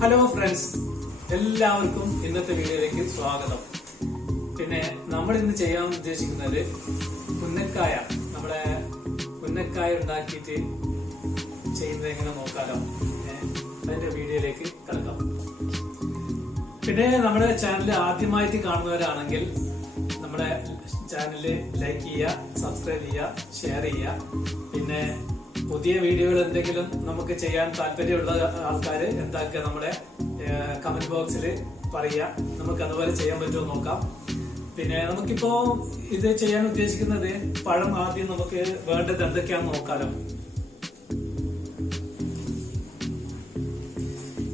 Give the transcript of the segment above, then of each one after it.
Hello friends എല്ലാവർക്കും ഇന്നത്തെ വീഡിയോയിലേക്ക് സ്വാഗതം. പിന്നെ നമ്മൾ ഇന്ന് ചെയ്യാൻ ഉദ്ദേശിക്കുന്നത് പുന്നക്കായ നമ്മുടെ പുന്നക്കായ ഉണ്ടാക്കിയിട്ട് ചെയ്യുന്നത് എങ്ങനെ നോക്കാലോ. അതിന്റെ വീഡിയോയിലേക്ക് കിടക്കാം. പിന്നെ നമ്മുടെ ചാനൽ ആദ്യമായിട്ട് കാണുന്നവരാണെങ്കിൽ നമ്മുടെ ചാനൽ ലൈക്ക് ചെയ്യുക സബ്സ്ക്രൈബ് ചെയ്യുക ഷെയർ ചെയ്യുക. പിന്നെ പുതിയ വീഡിയോകൾ എന്തെങ്കിലും നമുക്ക് ചെയ്യാൻ താല്പര്യമുള്ള ആൾക്കാർ എന്താക്കുക നമ്മുടെ കമന്റ് ബോക്സിൽ പറയുക. നമുക്ക് അതുപോലെ ചെയ്യാൻ പറ്റുമോ നോക്കാം. പിന്നെ നമുക്കിപ്പോ ഇത് ചെയ്യാൻ ഉദ്ദേശിക്കുന്നത് പഴം ആദ്യം നമുക്ക് വേണ്ടത് എന്തൊക്കെയാണെന്ന് നോക്കാലോ.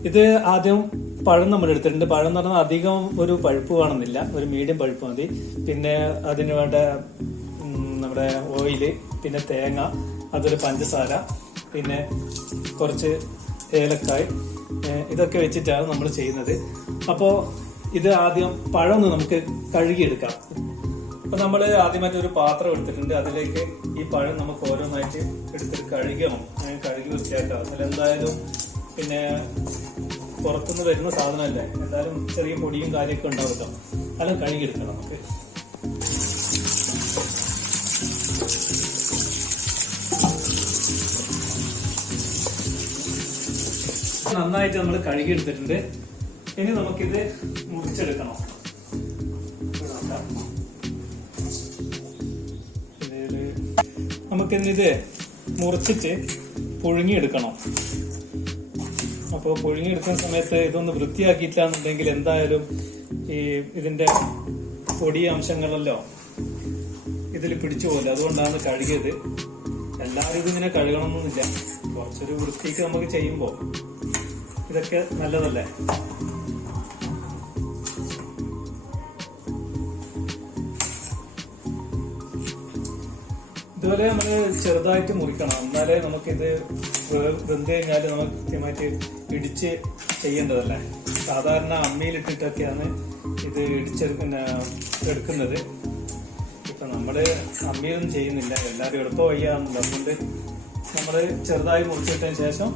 ഇത് ആദ്യം പഴം നമ്മൾ എടുത്തിട്ടുണ്ട്. പഴം എന്ന് പറഞ്ഞാൽ അധികം ഒരു പഴുപ്പ് വേണമെന്നില്ല. ഒരു മീഡിയം പഴുപ്പ് മതി. പിന്നെ അതിന് വേണ്ട നമ്മുടെ ഓയിൽ പിന്നെ തേങ്ങ അതൊരു പഞ്ചസാര പിന്നെ കുറച്ച് ഏലക്കായ് ഇതൊക്കെ വെച്ചിട്ടാണ് നമ്മൾ ചെയ്യുന്നത്. അപ്പോൾ ഇത് ആദ്യം പഴം ഒന്ന് നമുക്ക് കഴുകിയെടുക്കാം. അപ്പോൾ നമ്മൾ ആദ്യമായിട്ട് ഒരു പാത്രം എടുത്തിട്ടുണ്ട്. അതിലേക്ക് ഈ പഴം നമുക്ക് ഓരോന്നായിട്ട് എടുത്തിട്ട് കഴുകണം. അങ്ങനെ കഴുകി വൃത്തിയാക്കാം. അതിലെന്തായാലും പിന്നെ പുറത്തുനിന്ന് വരുന്ന സാധനമല്ലേ? എന്തായാലും ചെറിയ പൊടിയും കാര്യമൊക്കെ ഉണ്ടാവില്ല അതെല്ലാം കഴുകിയെടുക്കണം നമുക്ക്. നന്നായിട്ട് നമ്മൾ കഴുകി എടുത്തിട്ടുണ്ട് ഇനി നമുക്കിത് മുറിച്ചെടുക്കണം. നമുക്കിന്നിത് മുറിച്ചിട്ട് പുഴുങ്ങിയെടുക്കണം. അപ്പോൾ പുഴുങ്ങിയെടുക്കുന്ന സമയത്ത് ഇതൊന്ന് വൃത്തിയാക്കിയിട്ടില്ല എന്നുണ്ടെങ്കിൽ എന്തായാലും ഈ ഇതിന്റെ പൊടി അംശങ്ങളല്ലോ ഇതിൽ പിടിച്ചു പോകില്ല. അതുകൊണ്ടാണ് കഴുകിയത്. എല്ലാവരും ഇതിങ്ങനെ കഴുകണമെന്നില്ല കുറച്ചൊരു വൃത്തിക്ക് നമുക്ക് ചെയ്യുമ്പോൾ ഇതൊക്കെ നല്ലതല്ലേ? ഇതുപോലെ നമ്മൾ ചെറുതായിട്ട് മുറിക്കണം. എന്നാലേ നമുക്കിത് വെന്ത് കഴിഞ്ഞാൽ നമുക്ക് കൃത്യമായിട്ട് ഇടിച്ച് ചെയ്യേണ്ടതല്ലേ? സാധാരണ അമ്മിയിലിട്ടിട്ടൊക്കെയാണ് ഇത് ഇടിച്ചെടുക്കുന്ന എടുക്കുന്നത്. ഇപ്പൊ നമ്മൾ അമ്മിയൊന്നും ചെയ്യുന്നില്ല. എല്ലാവരും എളുപ്പ വയ്യാന്നുണ്ട് അതുകൊണ്ട് നമ്മൾ ചെറുതായി മുറിച്ചിട്ടതിന് ശേഷം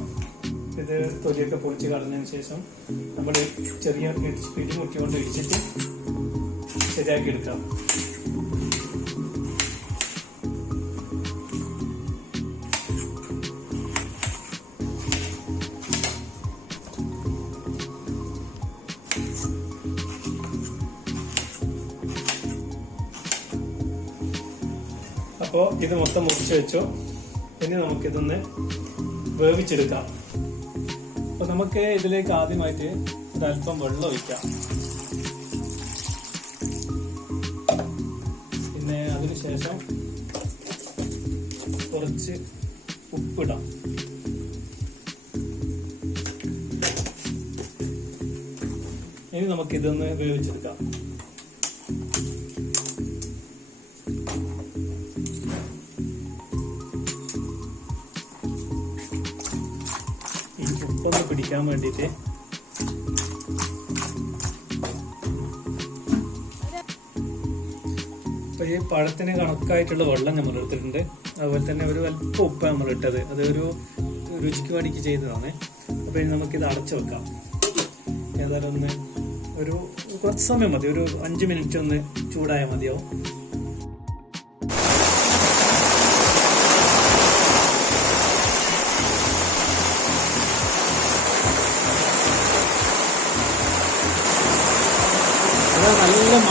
ഇത് തൊലിയൊക്കെ പൊളിച്ച് കളഞ്ഞതിന് ശേഷം നമ്മൾ ചെറിയ സ്പീഡ് മുട്ടിക്കൊണ്ട് കൊണ്ട് ഇടിച്ചിട്ട് ശരിയാക്കി എടുക്കാം. അപ്പോൾ ഇത് മൊത്തം മുറിച്ച് വെച്ചോ. ഇനി നമുക്കിതൊന്ന് വേവിച്ചെടുക്കാം. അപ്പൊ നമുക്ക് ഇതിലേക്ക് ആദ്യമായിട്ട് ഒരല്പം വെള്ളം ഒഴിക്കാം. പിന്നെ അതിനുശേഷം കുറച്ച് ഉപ്പിടാം. ഇനി നമുക്ക് ഇതൊന്ന് വേവിച്ചെടുക്കാം. പിടിക്കാൻ വേണ്ടിയിട്ട്. അപ്പൊ ഈ പഴത്തിന് കണക്കായിട്ടുള്ള വെള്ളം നമ്മൾ എടുത്തിട്ടുണ്ട്. അതുപോലെ തന്നെ ഒരു അല്പം ഉപ്പ് നമ്മൾ ഇട്ടത്. അത് ഒരു രുചിക്ക് വേണ്ടിക്ക് ചെയ്തതാണ്. അപ്പൊ ഇനി നമുക്കിത് അടച്ചു വെക്കാം. ഏതായാലും ഒന്ന് ഒരു കുറച്ച് സമയം മതി. ഒരു അഞ്ച് മിനിറ്റ് ഒന്ന് ചൂടായാൽ മതിയാവും.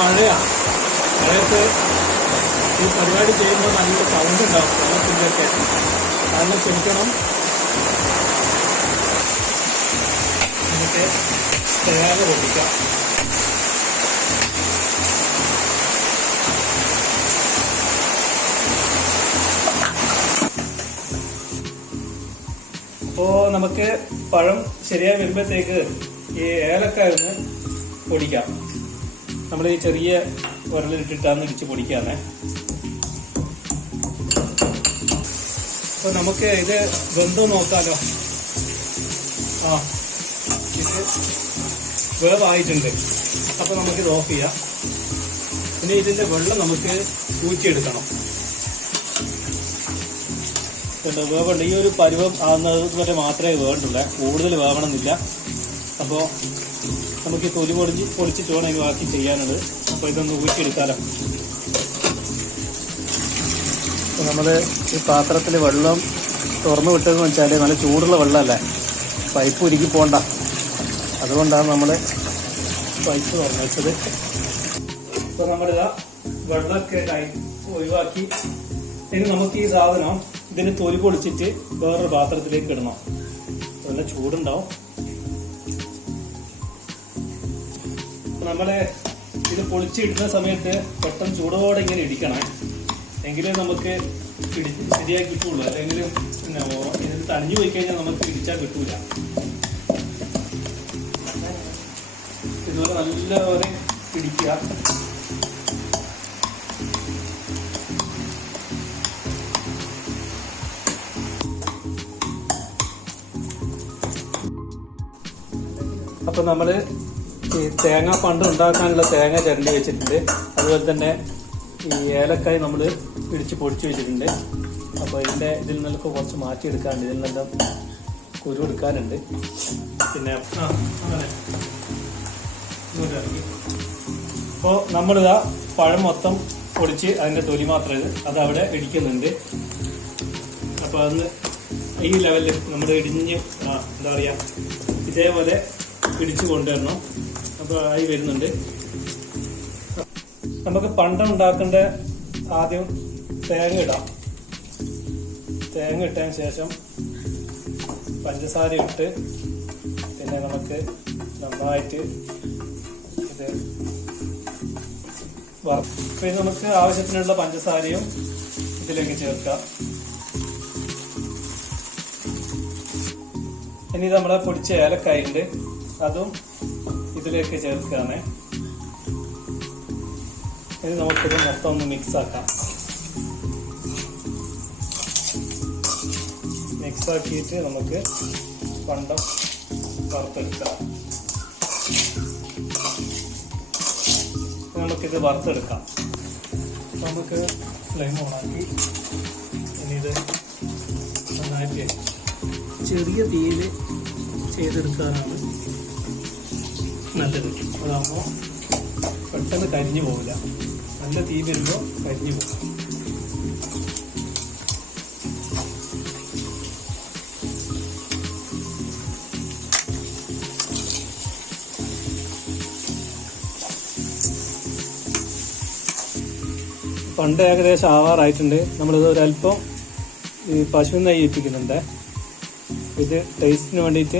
മഴയാണ് മഴയത്ത് ഈ പരിപാടി ചെയ്യുമ്പോൾ നല്ല സൗണ്ട് ഉണ്ടാവും. വെള്ളത്തിന്റെയൊക്കെ കാരണം ക്ഷമിക്കണം നമുക്ക് തേങ്ങ പൊട്ടിക്കാം അപ്പോ നമുക്ക് പഴം ശരിയായി വരുമ്പോഴത്തേക്ക് ഈ ഏലക്കായ ഒന്ന് പൊടിക്കാം. നമ്മൾ ഈ ചെറിയ ഉരലിട്ടിട്ടാണ് ഇടിച്ച് പൊടിക്കാനേ അപ്പൊ നമുക്ക് ഇത് ബന്ധം നോക്കാലോ. ആ ഇത് വേവായിട്ടുണ്ട്. അപ്പൊ നമുക്കിത് ഓഫ് ചെയ്യാം. പിന്നെ ഇതിന്റെ വെള്ളം നമുക്ക് ഊറ്റിയെടുക്കണം. വേവുണ്ട്. ഈ ഒരു പരുവം ആകുന്നത് വരെ മാത്രമേ വേണ്ടുള്ളൂ. കൂടുതൽ വേവണമെന്നില്ല. അപ്പോൾ നമുക്ക് തൊലി പൊളിച്ച് പൊളിച്ചിട്ട് വേണം ബാക്കി ചെയ്യാനുണ്ട് അപ്പോൾ ഇതൊന്ന് ഊറ്റിയെടുക്കാലോ. അപ്പോൾ നമ്മൾ ഈ പാത്രത്തിൽ വെള്ളം തുറന്നു വിട്ടതെന്ന് വെച്ചാൽ നല്ല ചൂടുള്ള വെള്ളമല്ലേ പൈപ്പ് ഉരുക്കി പോണ്ട. അതുകൊണ്ടാണ് നമ്മൾ പൈപ്പ് തുറന്നു വെച്ചത്. ഇപ്പോൾ നമ്മളിതാ വെള്ളമൊക്കെ ഒഴിവാക്കി. ഇനി നമുക്ക് ഈ സാധനം ഇതിന് തൊലി പൊളിച്ചിട്ട് വേറൊരു പാത്രത്തിലേക്ക് ഇടണം. നല്ല ചൂടുണ്ടാവും. നമ്മൾ ഇത് പൊളിച്ചിടുന്ന സമയത്ത് പെട്ടെന്ന് ചൂടോടെ ഇങ്ങനെ ഇടിക്കണം. എങ്കിലേ നമുക്ക് ഇടി ശരിയായി കിട്ടുള്ളൂ. അല്ലെങ്കിൽ പിന്നെ ഇത് തണിഞ്ഞു പോയി കഴിഞ്ഞാൽ നമുക്ക് ഇടിച്ചാൽ കിട്ടൂല. ഇതുപോലെ നല്ലപോലെ പിടിക്കുക അപ്പൊ നമ്മൾ ഈ തേങ്ങ പണ്ട് ഉണ്ടാക്കാനുള്ള തേങ്ങ ചിരണ്ടി വെച്ചിട്ടുണ്ട്. അതുപോലെ തന്നെ ഈ ഏലക്കായ് നമ്മൾ ഇടിച്ച് പൊടിച്ച് വെച്ചിട്ടുണ്ട്. അപ്പോൾ ഇതിന്റെ ഇതിൽ നിന്നൊക്കെ കുറച്ച് മാറ്റി മാറ്റിയെടുക്കാനുണ്ട്. ഇതിൽ നിന്നെല്ലാം കുരു എടുക്കാനുണ്ട്. പിന്നെ അപ്പോൾ നമ്മളിതാ പഴം മൊത്തം പൊടിച്ച് അതിന്റെ തൊലി മാത്രം ഇത് അത് അവിടെ ഇടിക്കുന്നുണ്ട്. അപ്പോൾ അന്ന് ഈ ലെവലിൽ നമ്മൾ ഇടിഞ്ഞ് എന്താ പറയുക ഇതേപോലെ ഇടിച്ച് കൊണ്ടുവരണം. ആയി വരുന്നുണ്ട്. നമുക്ക് പണ്ടം ഉണ്ടാക്കേണ്ട ആദ്യം തേങ്ങ ഇടാം തേങ്ങ ഇട്ടതിന് ശേഷം പഞ്ചസാര ഇട്ട് പിന്നെ നമുക്ക് നന്നായിട്ട് ഇത് പിന്നെ നമുക്ക് ആവശ്യത്തിനുള്ള പഞ്ചസാരയും ഇതിലേക്ക് ചേർക്കാം. ഇനി നമ്മളെ പൊടിച്ച ഏലക്കായുണ്ട്. അതും ഇതിലേക്ക് ചേർക്കുകയാണ്. ഇനി നമുക്കിത് മൊത്തം ഒന്ന് മിക്സ് ആക്കാം. മിക്സ് ആക്കിയിട്ട് നമുക്ക് പണ്ടം വറുത്തെടുക്കാം. നമുക്കിത് വറുത്തെടുക്കാം. നമുക്ക് ഫ്ലെയിം ഓണാക്കി ഇനി ഇത് നന്നായിട്ട് ചെറിയ തീയിൽ ചെയ്തെടുക്കാനാണ് നല്ലത് അതാകുമ്പോൾ പെട്ടെന്ന് കരിഞ്ഞു പോവില്ല. നല്ല തീ വരുമ്പോൾ കരിഞ്ഞു പോകും. പണ്ട് ഏകദേശം ആവാറായിട്ടുണ്ട്. നമ്മളിത് ഒരല്പം ഈ പശു നെയ്യ് ഇപ്പിക്കുന്നുണ്ട് ഇത് ടേസ്റ്റിന് വേണ്ടിയിട്ട്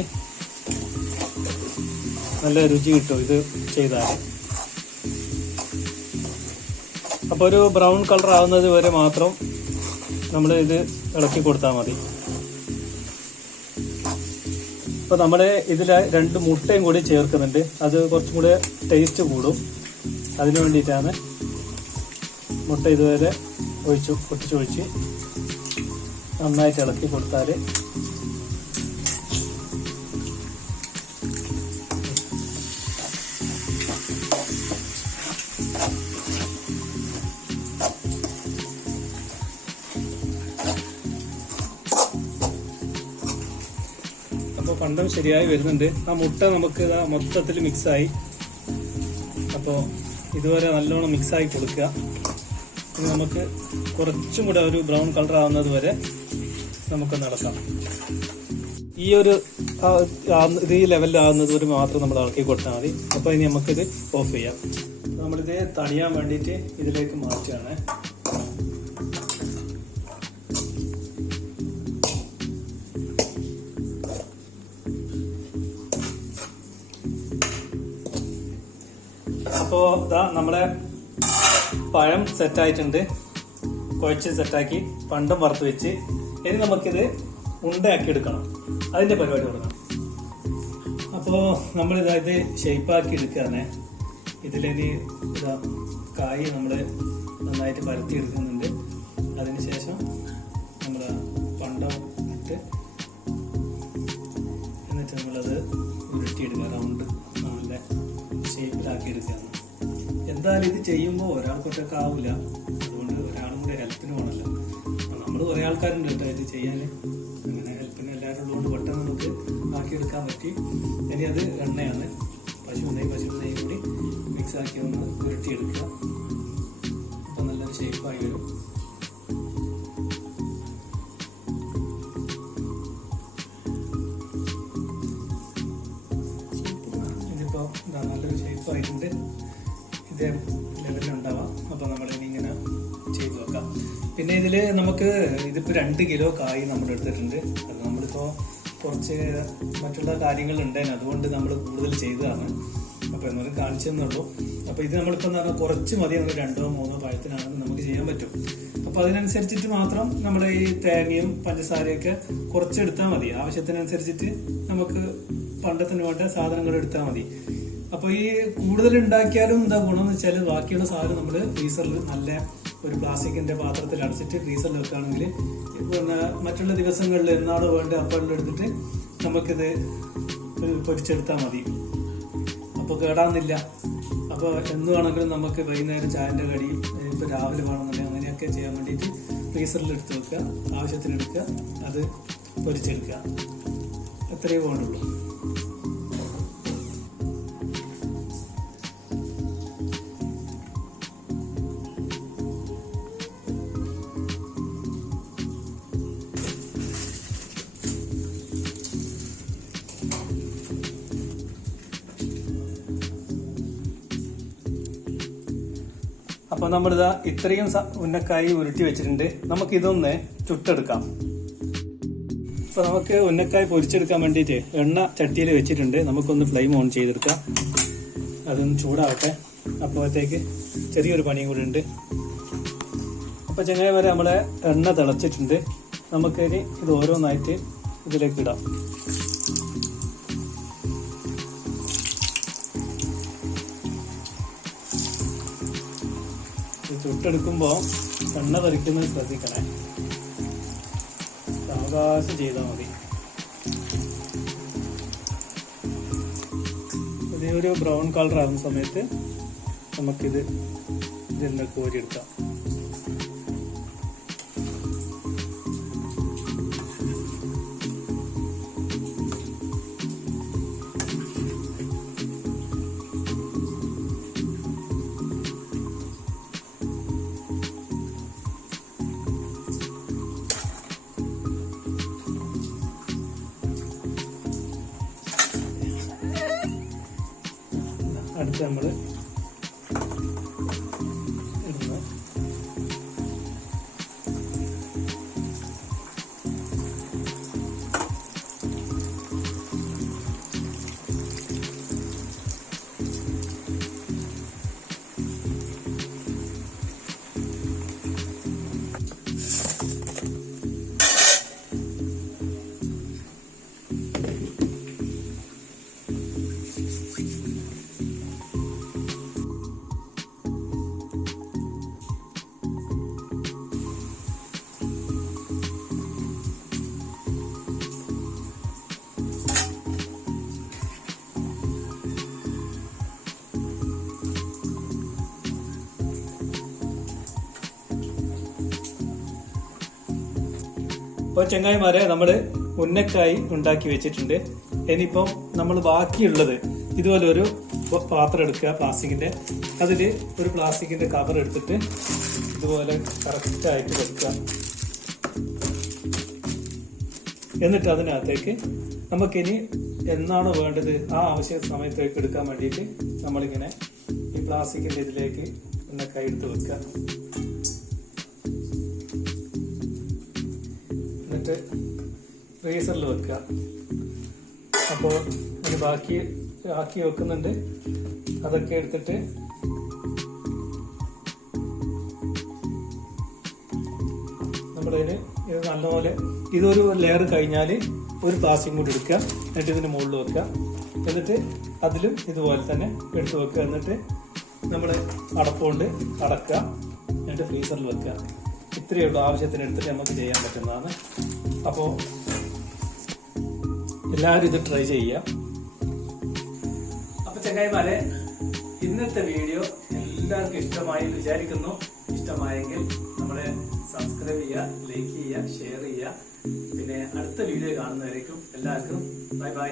നല്ല രുചി കിട്ടും ഇത് ചെയ്താൽ. അപ്പോൾ ഒരു ബ്രൗൺ കളർ ആവുന്നത് വരെ മാത്രം നമ്മൾ ഇത് ഇളക്കി കൊടുത്താൽ മതി. അപ്പോൾ നമ്മൾ ഇതിൽ രണ്ട് മുട്ടയും കൂടി ചേർക്കുന്നുണ്ട്. അത് കുറച്ചും കൂടെ ടേസ്റ്റ് കൂടും. അതിനു വേണ്ടിയിട്ടാണ് മുട്ട ഇതുവരെ ഒഴിച്ചു പൊട്ടിച്ചൊഴിച്ച് നന്നായിട്ട് ഇളക്കി കൊടുത്താൽ പണ്ടം ശരിയായി വരുന്നുണ്ട്. ആ മുട്ട നമുക്ക് ഇതാ മൊത്തത്തിൽ മിക്സായി അപ്പോൾ ഇതുവരെ നല്ലോണം മിക്സായി കൊടുക്കുക. ഇനി നമുക്ക് കുറച്ചും കൂടെ ഒരു ബ്രൗൺ കളർ ആവുന്നത് വരെ നമുക്ക് നടക്കാം. ഈ ഒരു ഇത് ഈ ലെവലിൽ ആവുന്നത് വരെ മാത്രം നമ്മൾ ഇളക്കി കൊടുത്താൽ മതി. അപ്പോൾ ഇനി നമുക്കിത് ഓഫ് ചെയ്യാം. നമ്മളിത് തണിയാൻ വേണ്ടിയിട്ട് ഇതിലേക്ക് മാറ്റുകയാണ്. അപ്പോൾ ഇതാ നമ്മുടെ പഴം സെറ്റായിട്ടുണ്ട് കുഴച്ച് സെറ്റാക്കി പണ്ടം വറുത്ത് വെച്ച്. ഇനി നമുക്കിത് ഉണ്ടയാക്കി എടുക്കണം. അതിന്റെ പരിപാടി കൊടുക്കണം അപ്പോൾ നമ്മൾ ഇതായത് ഷേപ്പാക്കി എടുക്കുകയാണ്. ഇതിലിനി ഇതാ കായ് നമ്മൾ നന്നായിട്ട് പരത്തി എടുക്കുന്നുണ്ട്. അതിനുശേഷം എന്തായാലും ഇത് ചെയ്യുമ്പോൾ ഒരാൾക്കൊറ്റൊക്കെ ആവില്ല അതുകൊണ്ട് ഒരാളും കൂടെ ഹെൽപ്പിന് വേണമല്ലോ നമ്മൾ കുറേ ആൾക്കാരുണ്ട് കേട്ടോ ഇത് ചെയ്യാൻ അങ്ങനെ ഹെൽപ്പിന് എല്ലാവരും ഉള്ളതുകൊണ്ട് പെട്ടെന്ന് നമുക്ക് ബാക്കി എടുക്കാൻ പറ്റി. ഇനി അത് എണ്ണയാണ് പശു നെയ്യ് പശു നെയ്യ് കൂടി മിക്സ് ആക്കി ഒന്ന് ഉരുട്ടിയെടുക്കുക. അപ്പോൾ നല്ലൊരു ഷേപ്പായി വരും. ഇതേ ലെവലിലുണ്ടാവാം. അപ്പോൾ നമ്മളിനി ഇങ്ങനെ ചെയ്തു നോക്കാം. പിന്നെ ഇതിൽ നമുക്ക് ഇതിപ്പോൾ രണ്ട് കിലോ കായ് നമ്മൾ എടുത്തിട്ടുണ്ട് അത് നമ്മളിപ്പോൾ കുറച്ച് മറ്റുള്ള കാര്യങ്ങളുണ്ടായിരുന്നു അതുകൊണ്ട് നമ്മൾ കൂടുതൽ ചെയ്തതാണ്. അപ്പോൾ എന്നാലും കാണിച്ചെന്നുള്ളൂ അപ്പോൾ ഇത് നമ്മളിപ്പോൾ എന്ന് കുറച്ച് മതി. നമുക്ക് രണ്ടോ മൂന്നോ പഴത്തിനാണെന്ന് നമുക്ക് ചെയ്യാൻ പറ്റും. അപ്പോൾ അതിനനുസരിച്ചിട്ട് മാത്രം നമ്മുടെ ഈ തേങ്ങയും പഞ്ചസാരയൊക്കെ കുറച്ചെടുത്താൽ മതി. ആവശ്യത്തിനനുസരിച്ചിട്ട് നമുക്ക് പണ്ടത്തിന് വേണ്ട സാധനങ്ങൾ എടുത്താൽ മതി. അപ്പൊ ഈ കൂടുതൽ ഉണ്ടാക്കിയാലും എന്താ ഗുണം എന്ന് വെച്ചാൽ ബാക്കിയുള്ള സാധനം നമ്മൾ ഫ്രീസറിൽ നല്ല ഒരു പ്ലാസ്റ്റിക്കിന്റെ പാത്രത്തിൽ അടച്ചിട്ട് ഫ്രീസറിൽ വെക്കുകയാണെങ്കിൽ പിന്നെ മറ്റുള്ള ദിവസങ്ങളിൽ എന്നാണോ വേണ്ട അപ്പോഴും എടുത്തിട്ട് നമുക്കിത് പൊരിച്ചെടുത്താൽ മതി. അപ്പോൾ കേടാന്നില്ല അപ്പോൾ എന്ന് വേണമെങ്കിലും നമുക്ക് വൈകുന്നേരം ചായന്റെ കടി ഇപ്പോൾ രാവിലെ വേണമെന്നുണ്ടെങ്കിൽ അങ്ങനെയൊക്കെ ചെയ്യാൻ വേണ്ടിയിട്ട് ഫ്രീസറിൽ എടുത്ത് വെക്കുക ആവശ്യത്തിന് എടുക്കുക അത് പൊരിച്ചെടുക്കുക. അത്രയേ വേണ്ടുള്ളൂ അപ്പൊ നമ്മളിതാ ഇത്രയും ഉന്നക്കായി ഉരുട്ടി വെച്ചിട്ടുണ്ട്. നമുക്ക് ഇതൊന്ന് ചുട്ടെടുക്കാം. അപ്പൊ നമുക്ക് ഉന്നക്കായി പൊരിച്ചെടുക്കാൻ വേണ്ടിയിട്ട് എണ്ണ ചട്ടിയിൽ വെച്ചിട്ടുണ്ട്. നമുക്കൊന്ന് ഫ്ലെയിം ഓൺ ചെയ്തെടുക്കാം. അതൊന്ന് ചൂടാവട്ടെ. അപ്പോഴത്തേക്ക് ചെറിയൊരു പണിയും കൂടി ഉണ്ട്. അപ്പൊ ചെങ്ങായി വരെ നമ്മളെ എണ്ണ തിളച്ചിട്ടുണ്ട്. നമുക്കിനി ഇത് ഓരോന്നായിട്ട് ഇതിലേക്ക് ഇടാം. ചുട്ടെടുക്കുമ്പോൾ എണ്ണ തെറിക്കുന്നത് ശ്രദ്ധിക്കണേ. സാവകാശം ചെയ്താൽ മതി. ഇത് ഒരു ബ്രൗൺ കളർ ആകുന്ന സമയത്ത് നമുക്കിത് ഇതിൽ നിന്ന് കോരിയെടുക്കാം. അടുത്ത് നമ്മൾ ഇപ്പോൾ ചെങ്ങായിമാരെ നമ്മൾ ഉന്നക്കായി ഉണ്ടാക്കി വെച്ചിട്ടുണ്ട്. ഇനിയിപ്പം നമ്മൾ ബാക്കിയുള്ളത് ഇതുപോലെ ഒരു പാത്രം എടുക്കുക പ്ലാസ്റ്റിക്കിന്റെ. അതിൽ ഒരു പ്ലാസ്റ്റിക്കിന്റെ കവർ എടുത്തിട്ട് ഇതുപോലെ കറക്റ്റായിട്ട് വെക്കുക. എന്നിട്ട് അതിനകത്തേക്ക് നമുക്കിനി എന്നാണോ വേണ്ടത് ആ ആവശ്യ സമയത്തേക്ക് എടുക്കാൻ വേണ്ടിയിട്ട് നമ്മളിങ്ങനെ ഈ പ്ലാസ്റ്റിക്കിന്റെ ഇതിലേക്ക് ഉന്നക്കായി എടുത്ത് വെക്കുക. എന്നിട്ട് ഫ്രീസറിൽ വെക്കുക. അപ്പോൾ ഇനി ബാക്കി ആക്കി വെക്കുന്നുണ്ട്. അതൊക്കെ എടുത്തിട്ട് നമ്മളതിന് ഇത് നല്ലപോലെ ഇതൊരു ലെയർ കഴിഞ്ഞാൽ ഒരു പ്ലാസ്റ്റിക് കൂടി എടുക്കുക. എന്നിട്ട് ഇതിന് മുകളിൽ വെക്കുക. എന്നിട്ട് അതിലും ഇതുപോലെ തന്നെ എടുത്ത് വെക്കുക. എന്നിട്ട് നമ്മൾ അടപ്പുകൊണ്ട് അടക്കുക. എന്നിട്ട് ഫ്രീസറിൽ വെക്കുക. ഇത്രയേ ഉള്ളൂ ആവശ്യത്തിന് എടുത്തിട്ട് നമുക്ക് ചെയ്യാൻ പറ്റുന്നതാണ്. അപ്പോൾ എല്ലാവരും ഇത് ട്രൈ ചെയ്യാം അപ്പൊ ചങ്ങായിമാരെ ഇന്നത്തെ വീഡിയോ എല്ലാവർക്കും ഇഷ്ടമായി എന്ന് വിചാരിക്കുന്നു. ഇഷ്ടമായെങ്കിൽ നമ്മളെ സബ്സ്ക്രൈബ് ചെയ്യുക ലൈക്ക് ചെയ്യുക ഷെയർ ചെയ്യുക. പിന്നെ അടുത്ത വീഡിയോ കാണുന്നവരേക്കും എല്ലാവർക്കും ബൈ ബൈ